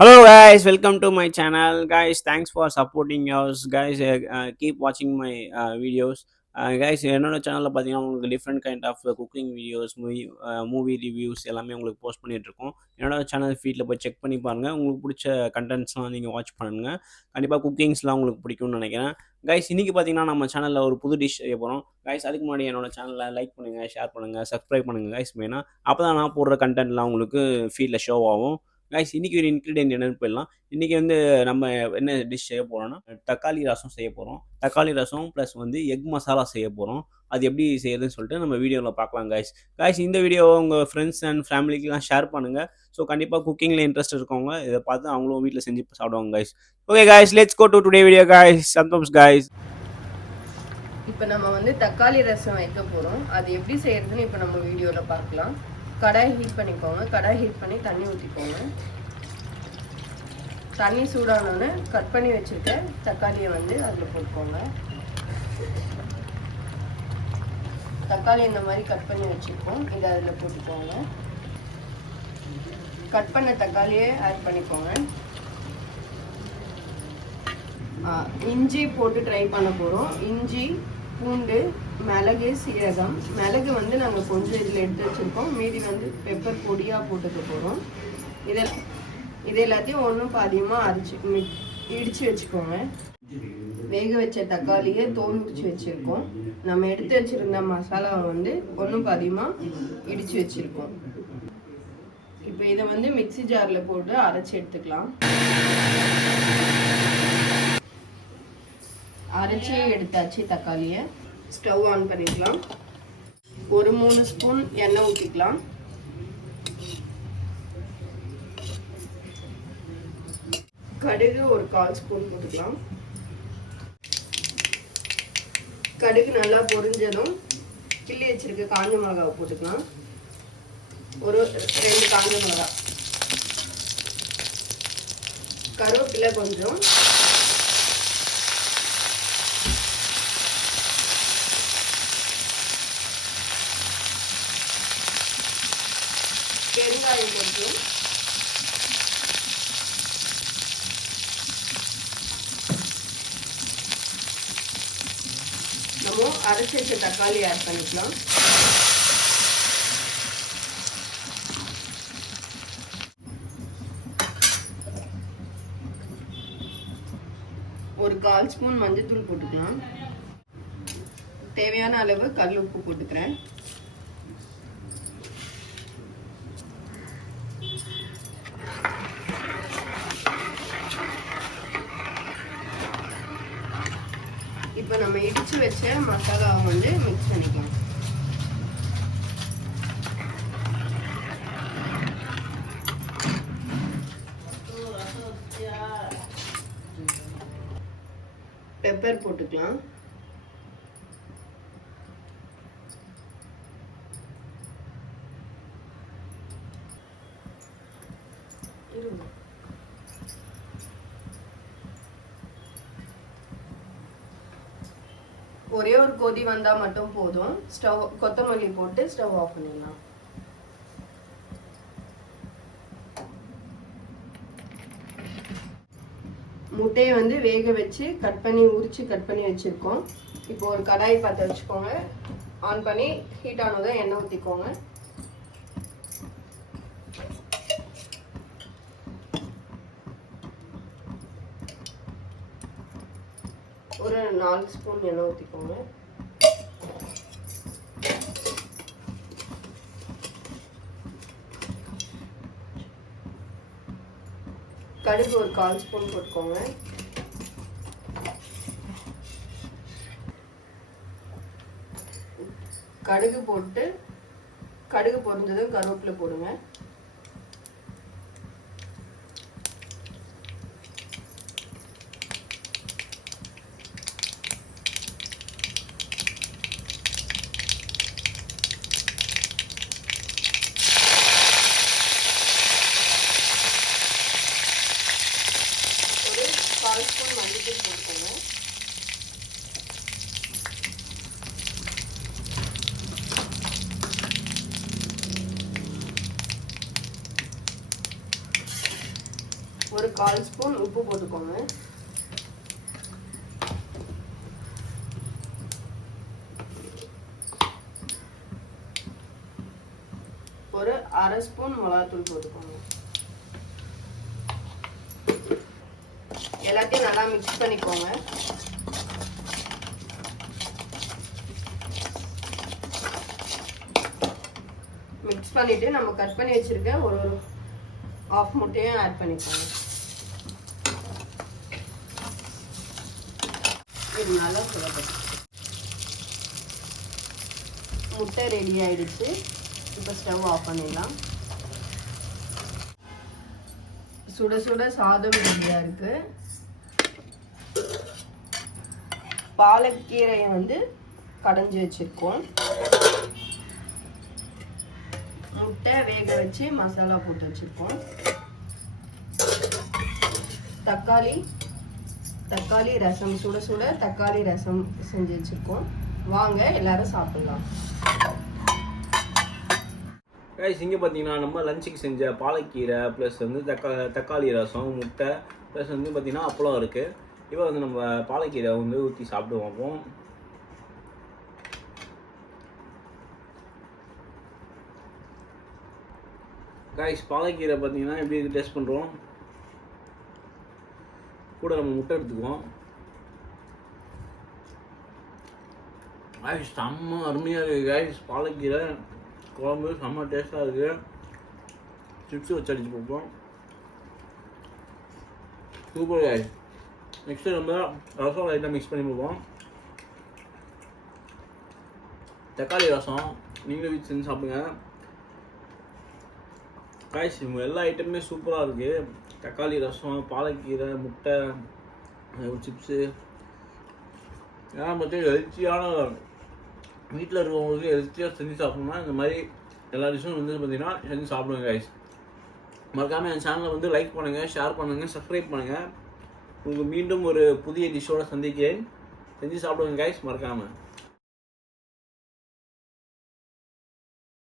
Hello guys, welcome to my channel. Guys, thanks for supporting us. Guys, keep watching my videos. Guys, என்னோட சேனலில் பார்த்தீங்கன்னா உங்களுக்கு different kind of cooking videos movie reviews எல்லாமே உங்களுக்கு post பண்ணிட்டு இருக்கோம். என்னோட சேனல் ஃபீட்டில் போய் செக் பண்ணி பாருங்கள். உங்களுக்கு பிடிச்ச கண்டென்ட்ஸ்லாம் நீங்கள் வாட்ச் பண்ணுங்கள். கண்டிப்பாக குக்கிங்ஸ்லாம் உங்களுக்கு பிடிக்கும்னு நினைக்கிறேன். கைஸ், இன்றைக்கி பார்த்தீங்கன்னா நம்ம சேனலில் ஒரு புது டிஷ் செய்ய போகிறோம். கைஸ், அதுக்கு முன்னாடி என்னோட சேனலில் லைக் பண்ணுங்கள், ஷேர் பண்ணுங்கள், சப்ஸ்கிரைப் பண்ணுங்கள் கைஸ். மெயினாக அப்போ தான் நான் போடுற கண்டென்ட்லாம் உங்களுக்கு ஃபீல்டில் ஷோ ஆகும். கைஸ், இன்றைக்கி ஒரு இன்க்ரீடியன்ட் என்னென்னு போயிடலாம். இன்றைக்கி வந்து நம்ம என்ன டிஷ் செய்ய போகிறோம்னா தக்காளி ரசம் செய்ய போகிறோம். தக்காளி ரசம் ப்ளஸ் வந்து எக் மசாலா செய்ய போகிறோம். அது எப்படி செய்யறதுன்னு சொல்லிட்டு நம்ம வீடியோவில் பார்க்கலாம் கைஸ். கைஸ், இந்த வீடியோவை உங்கள் ஃப்ரெண்ட்ஸ் அண்ட் ஃபேமிலிக்கெலாம் ஷேர் பண்ணுங்கள். ஸோ கண்டிப்பாக குக்கிங்கில் இன்ட்ரெஸ்ட் இருக்கவங்க இதை பார்த்து அவங்களும் வீட்டில் செஞ்சு சாப்பிடுவாங்க guys. Okay guys, let's go to today video guys. Santhosh guys. இப்போ நம்ம வந்து தக்காளி ரசம் வைக்க போகிறோம். அது எப்படி செய்யறதுன்னு இப்போ நம்ம வீடியோவில் பார்க்கலாம். கடாய் ஹீட் பண்ணிக்கோங்க. கடாய் ஹீட் பண்ணி தண்ணி ஊற்றிக்கோங்க. தண்ணி சூடானோன்னு கட் பண்ணி வச்சுருக்க தக்காளியை வந்து அதில் போட்டுக்கோங்க. தக்காளி இந்த மாதிரி கட் பண்ணி வச்சுருக்கோம். இதை அதில் போட்டுக்கோங்க. கட் பண்ண தக்காளியை ஆட் பண்ணிக்கோங்க. இஞ்சி போட்டு ட்ரை பண்ண போகிறோம். இஞ்சி, பூண்டு, மிளகு, சீரகம். மிளகு வந்து நாங்கள் கொஞ்சம் இதில் எடுத்து வச்சுருக்கோம். மீதி வந்து பெப்பர் பொடியாக போட்டுக்க போகிறோம். இது எல்லாத்தையும் ஒன்றும் பாதியமாக இடித்து வச்சுக்கோங்க. வேக வச்ச தக்காளியை தோல் உரிச்சு வச்சுருக்கோம். நம்ம எடுத்து வச்சுருந்த மசாலாவை வந்து ஒன்றும் பாதியமாக இடித்து வச்சுருக்கோம். இப்போ இதை வந்து மிக்சி ஜாரில் போட்டு அரைச்சி எடுத்துக்கலாம். அரைச்சி எடுத்தாச்சு தக்காளியை. ஸ்டவ் ஆன் பண்ணிக்கலாம். ஒரு 3 ஸ்பூன் எண்ணெய் ஊற்றிக்கலாம். கடுகு ஒரு 1/4 ஸ்பூன் போட்டுக்கலாம். கடுகு நல்லா பொரிஞ்சதும் கிள்ளி வச்சிருக்க காஞ்ச மிளகாவை போட்டுக்கலாம். ஒரு 2 காஞ்ச மிளகா, கருவேப்பிலை கொஞ்சம், பெருங்காயம் கொஞ்சம், நம்ம அரைச்சி வச்ச தக்காளி ஆட் பண்ணிக்கலாம். ஒரு 1/4 ஸ்பூன் மஞ்சள்தூள் போட்டுக்கலாம். தேவையான அளவு கல் உப்பு போட்டுக்கிறேன். இப்போ நம்ம இடிச்சு வச்ச மசாலாவை வந்து மிக்ஸ் பண்ணிக்கலாம். பெப்பர் போட்டுக்கலாம். ஒரே ஒரு கொதி வந்தா மட்டும் போதும். ஸ்டவ் கொத்தமல்லி போட்டு ஸ்டவ் ஆஃப் பண்ணிடலாம். முட்டையை வந்து வேக வச்சு கட் பண்ணி வச்சிருக்கோம். இப்போ ஒரு கடாய் பார்த்து வச்சுக்கோங்க. ஆன் பண்ணி ஹீட் ஆனதும் எண்ணெய் ஊற்றிக்கோங்க. ஒரு 4 ஸ்பூன் எண்ணெய் ஊற்றிக்கோங்க. கடுகு ஒரு 1/4 ஸ்பூன் போட்டுக்கோங்க. கடுகு போட்டு கடுகு பொரிஞ்சதும் கருவேப்பிலை போடுங்க. ஒரு 1/4 ஸ்பூன் மல்லித்தூள் போட்டுக்கோங்க. ஒரு 1/4 ஸ்பூன் உப்பு போட்டுக்கோங்க. ஒரு 1/2 ஸ்பூன் மிளகாத்தூள் போட்டுக்கோங்க. எல்லாத்தையும் நல்லா மிக்ஸ் பண்ணிக்கோங்க. மிக்ஸ் பண்ணிட்டு நம்ம கட் பண்ணி வச்சிருக்க ஒரு 1/2 முட்டையும் ஆட் பண்ணிக்கோங்க. இது நல்லா சுடட்டும். முட்டை ரெடி ஆயிடுச்சு. இப்போ ஸ்டவ் ஆஃப் பண்ணிடலாம். சுட சுட சாதம் ரெடியா இருக்கு. பாலக்கீரையை வந்து கடைஞ்சி வச்சிருக்கோம். முட்டை வேக வச்சு மசாலா போட்டு வச்சிருக்கோம். தக்காளி ரசம், சுட சுட தக்காளி ரசம் செஞ்சு வச்சிருக்கோம். வாங்க எல்லாரும் சாப்பிடலாம். கைஸ் இங்கே பார்த்தீங்கன்னா நம்ம லஞ்சுக்கு செஞ்ச பாலக்கீரை ப்ளஸ் வந்து தக்காளி ரசம், முட்டை ப்ளஸ் வந்து பார்த்தீங்கன்னா அப்பளம் இருக்குது. இப்போ வந்து நம்ம பாலக்கீரை வந்து ஊற்றி சாப்பிடுவோம். கைஸ் பாலக்கீரை பார்த்தீங்கன்னா எப்படி டேஸ்ட் பண்ணுறோம். கூட நம்ம முட்டை எடுத்துக்குவோம். கைஸ் செம்ம அருமையாக இருக்குது. கைஸ் பாலக்கீரை குழம்பு செம்ம டேஸ்ட்டாக இருக்குது. சிப்ஸ் வச்சு அடிச்சு பார்ப்போம். Super guys. நெக்ஸ்ட்டு நம்ம ரசம் லைட்டாக மிக்ஸ் பண்ணி பார்ப்போம். தக்காளி ரசம் நீங்களும் வீட்டு செஞ்சு சாப்பிடுங்க. கைஸ் எல்லா ஐட்டமுமே சூப்பராக இருக்குது. தக்காளி ரசம், பாலக்கீரை, முட்டை, சிப்ஸு எல்லாம் பார்த்தீங்கன்னா ஹெல்த்தியான, வீட்டில் இருக்கவங்களுக்கு ஹெல்த்தியாக செஞ்சு சாப்பிடணும்னா இந்த மாதிரி எல்லா டிஷ்ஷும் வந்து பார்த்தீங்கன்னா செஞ்சு சாப்பிடுங்க கைஸ். மறக்காமல் என் சேனலை வந்து லைக் பண்ணுங்கள், ஷேர் பண்ணுங்கள், சப்ஸ்கிரைப் பண்ணுங்கள். உங்களுக்கு மீண்டும் ஒரு புதிய டிஷ்ஷோடு சந்திக்கிறேன். செஞ்சு சாப்பிடுங்க கைஸ் மறக்காமல்.